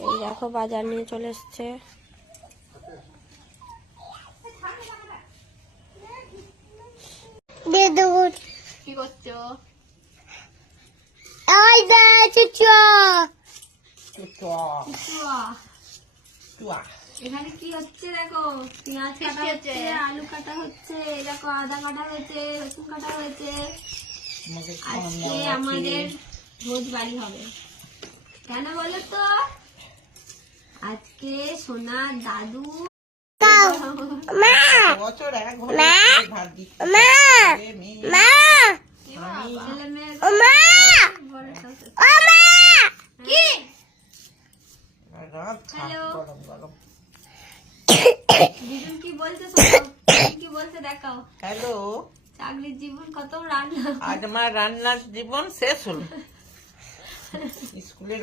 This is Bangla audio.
এই দেখো বাজার নিয়ে চলে এসছে। কি করছো? এখানে কি হচ্ছে দেখো, পেঁয়াজ কাটা হচ্ছে, আলু কাটা হচ্ছে, দেখো আদা কাটা হয়েছে, রসুন কাটা হয়েছে। আজকে আমাদের ভোজ বাড়ি হবে। কেন বলো তো? আজকে সোনার দাদু ছেলে মেয়ে হ্যালো দিদুন কি বলছে শোনো, কি বলছে দেখাও। হ্যালো, চাকরির জীবন কত রান্না, আজ আমার রান্নার জীবন শেষ হলো। স্কুলের